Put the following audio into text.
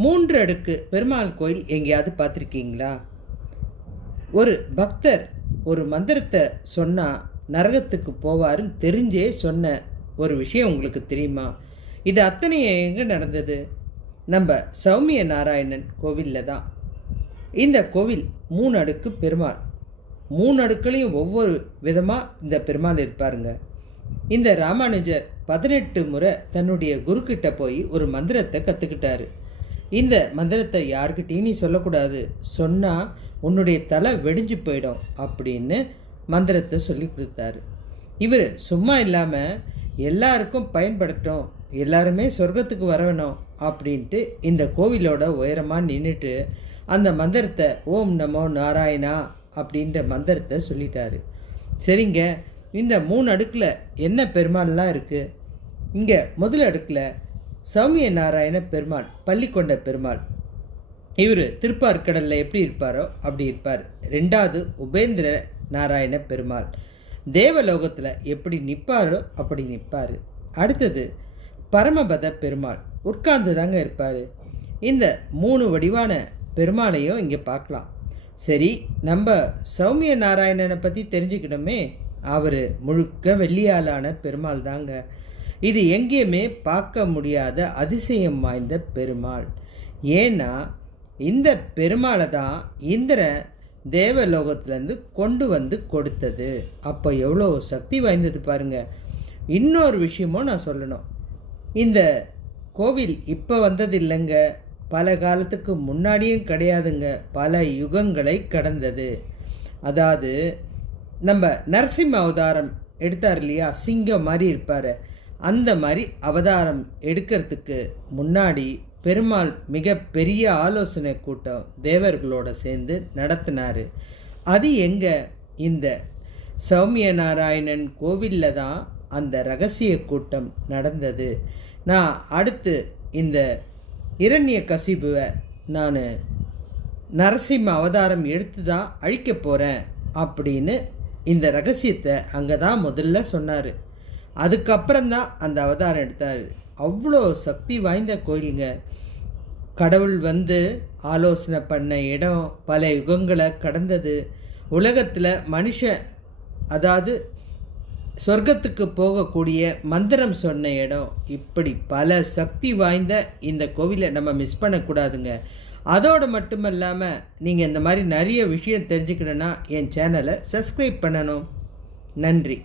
3 அடுக்கு பெருமாள் கோயில் எங்கேயாவது பார்த்துருக்கீங்களா? ஒரு பக்தர் ஒரு மந்திரத்தை சொன்னால் நரகத்துக்கு போவாருன்னு தெரிஞ்சே சொன்ன ஒரு விஷயம் உங்களுக்கு தெரியுமா? இது அத்தனையும் எங்கே நடந்தது? நம்ம சௌமிய நாராயணன் கோவிலில் தான். இந்த கோவில் 3 அடுக்கு பெருமாள். 3 அடுக்குலையும் ஒவ்வொரு விதமாக இந்த பெருமாள் இருப்பாருங்க. இந்த ராமானுஜர் 18 முறை தன்னுடைய குருக்கிட்ட போய் ஒரு மந்திரத்தை கற்றுக்கிட்டாரு. இந்த மந்திரத்தை யார்கிட்டையும் நீ சொல்லக்கூடாது, சொன்னால் உன்னுடைய தலை வெடிஞ்சு போயிடும் அப்படின்னு மந்திரத்தை சொல்லி கொடுத்தாரு. இவர் சும்மா இல்லாமல் எல்லாருக்கும் பயன்படுத்தணும், எல்லாருமே சொர்க்கத்துக்கு வரணும் அப்படின்ட்டு இந்த கோவிலோட உயரமாக நின்றுட்டு அந்த மந்திரத்தை ஓம் நமோ நாராயணா அப்படின்ற மந்திரத்தை சொல்லிட்டாரு. சரிங்க, இந்த 3 அடுக்கில் என்ன பெருமாள்லாம் இருக்குது? இங்கே முதல் அடுக்கில் சௌமிய நாராயண பெருமாள், பள்ளிக்கொண்ட பெருமாள். இவர் திருப்பார்கடலில் எப்படி இருப்பாரோ அப்படி இருப்பார். 2வது உபேந்திர நாராயண பெருமாள், தேவலோகத்தில் எப்படி நிற்பாரோ அப்படி நிற்பார். அடுத்தது பரமபத பெருமாள், உட்கார்ந்து தாங்க இருப்பார். இந்த 3 வடிவான பெருமாளையும் இங்கே பார்க்கலாம். சரி, நம்ம சௌமிய நாராயணனை பற்றி தெரிஞ்சுக்கணுமே. அவர் முழுக்க வெள்ளியாலான பெருமாள் தாங்க. இது எங்கேயுமே பார்க்க முடியாத அதிசயம் வாய்ந்த பெருமாள். ஏன்னா இந்த பெருமாளை தான் இந்திரன் தேவலோகத்திலேருந்து கொண்டு வந்து கொடுத்தது. அப்போ எவ்வளோ சக்தி வாய்ந்தது பாருங்க. இன்னொரு விஷயமும் நான் சொல்லணும். இந்த கோவில் இப்போ வந்தது இல்லைங்க, பல காலத்துக்கு முன்னாடியும் கிடையாதுங்க, பல யுகங்களை கடந்தது. அதாவது நம்ம நரசிம்ம அவதாரம் எடுத்தார் இல்லையா, சிங்கம் மாதிரி இருப்பார், அந்த மாதிரி அவதாரம் எடுக்கிறதுக்கு முன்னாடி பெருமாள் மிக பெரிய ஆலோசனை கூட்டம் தேவர்களோட சேர்ந்து நடத்தினார். அது எங்கே? இந்த சௌமிய நாராயணன் கோவிலில் தான் அந்த ரகசிய கூட்டம் நடந்தது. நான் அடுத்து இந்த இரண்ய கசிபுவை நான் நரசிம்ம அவதாரம் எடுத்து தான் அழிக்க போகிறேன் அப்படின்னு இந்த ரகசியத்தை அங்கே தான் முதல்ல சொன்னார். அதுக்கப்புறம்தான் அந்த அவதாரம் எடுத்தார். அவ்வளோ சக்தி வாய்ந்த கோயிலுங்க. கடவுள் வந்து ஆலோசனை பண்ண இடம் பல யுகங்களை கடந்தது. உலகத்தில் மனுஷன், அதாவது சொர்க்கத்துக்கு போகக்கூடிய மந்திரம் சொன்ன இடம், இப்படி பல சக்தி வாய்ந்த இந்த கோவிலை நம்ம மிஸ் பண்ணக்கூடாதுங்க. அதோடு மட்டும் இல்லாமல் நீங்கள் இந்த மாதிரி நிறைய விஷயம் தெரிஞ்சுக்கணுன்னா என் சேனலை சப்ஸ்கிரைப் பண்ணணும். நன்றி.